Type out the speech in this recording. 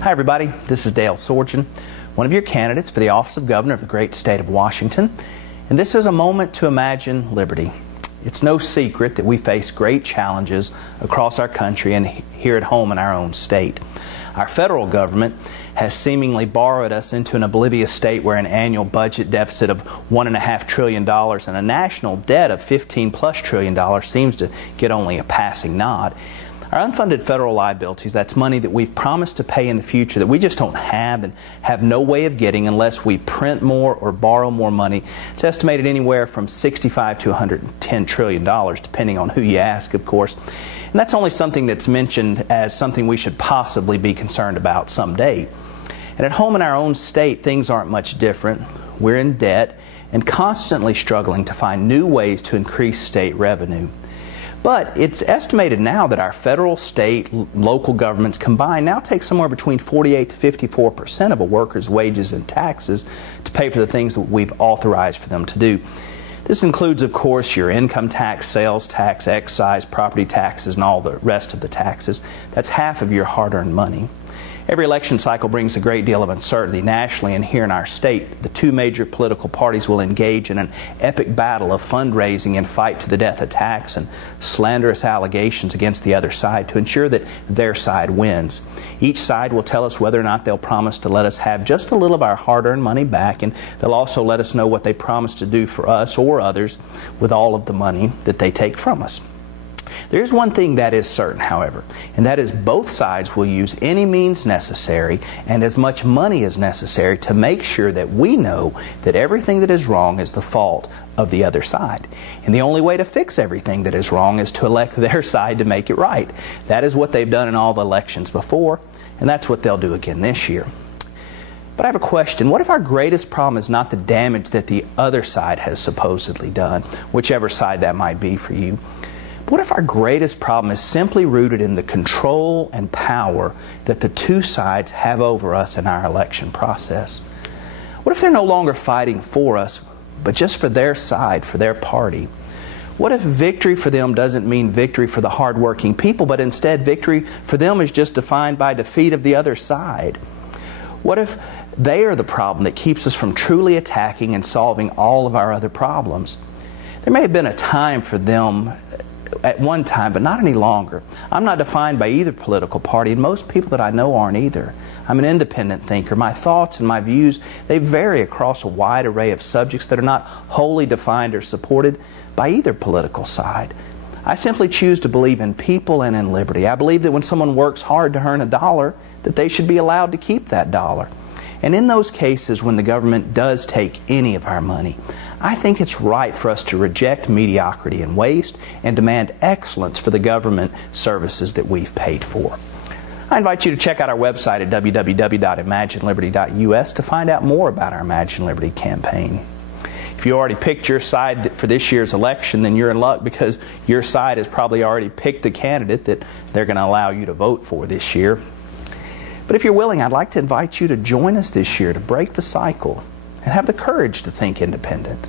Hi everybody, this is Dale Sorgen, one of your candidates for the office of Governor of the great state of Washington, and this is a moment to imagine liberty. It's no secret that we face great challenges across our country and here at home in our own state. Our federal government has seemingly borrowed us into an oblivious state where an annual budget deficit of $1.5 trillion and a national debt of $15+ trillion seems to get only a passing nod. Our unfunded federal liabilities, that's money that we've promised to pay in the future that we just don't have and have no way of getting unless we print more or borrow more money. It's estimated anywhere from $65 to $110 trillion, depending on who you ask, of course. And that's only something that's mentioned as something we should possibly be concerned about someday. And at home in our own state, things aren't much different. We're in debt and constantly struggling to find new ways to increase state revenue. But it's estimated now that our federal, state, local governments combined now take somewhere between 48 to 54% of a worker's wages and taxes to pay for the things that we've authorized for them to do. This includes, of course, your income tax, sales tax, excise, property taxes, and all the rest of the taxes. That's half of your hard-earned money. Every election cycle brings a great deal of uncertainty nationally, and here in our state, the two major political parties will engage in an epic battle of fundraising and fight to the death attacks and slanderous allegations against the other side to ensure that their side wins. Each side will tell us whether or not they'll promise to let us have just a little of our hard-earned money back, and they'll also let us know what they promise to do for us or others with all of the money that they take from us. There's one thing that is certain, however, and that is both sides will use any means necessary and as much money as necessary to make sure that we know that everything that is wrong is the fault of the other side. And the only way to fix everything that is wrong is to elect their side to make it right. That is what they've done in all the elections before, and that's what they'll do again this year. But I have a question. What if our greatest problem is not the damage that the other side has supposedly done, whichever side that might be for you? What if our greatest problem is simply rooted in the control and power that the two sides have over us in our election process? What if they're no longer fighting for us, but just for their side, for their party? What if victory for them doesn't mean victory for the hardworking people, but instead victory for them is just defined by defeat of the other side? What if they are the problem that keeps us from truly attacking and solving all of our other problems? There may have been a time for them at one time, but not any longer. I'm not defined by either political party, and most people that I know aren't either. I'm an independent thinker. My thoughts and my views, they vary across a wide array of subjects that are not wholly defined or supported by either political side. I simply choose to believe in people and in liberty. I believe that when someone works hard to earn a dollar, that they should be allowed to keep that dollar. And in those cases when the government does take any of our money, I think it's right for us to reject mediocrity and waste and demand excellence for the government services that we've paid for. I invite you to check out our website at www.imagineliberty.us to find out more about our Imagine Liberty campaign. If you already picked your side for this year's election, then you're in luck because your side has probably already picked the candidate that they're going to allow you to vote for this year. But if you're willing, I'd like to invite you to join us this year to break the cycle and have the courage to think independent.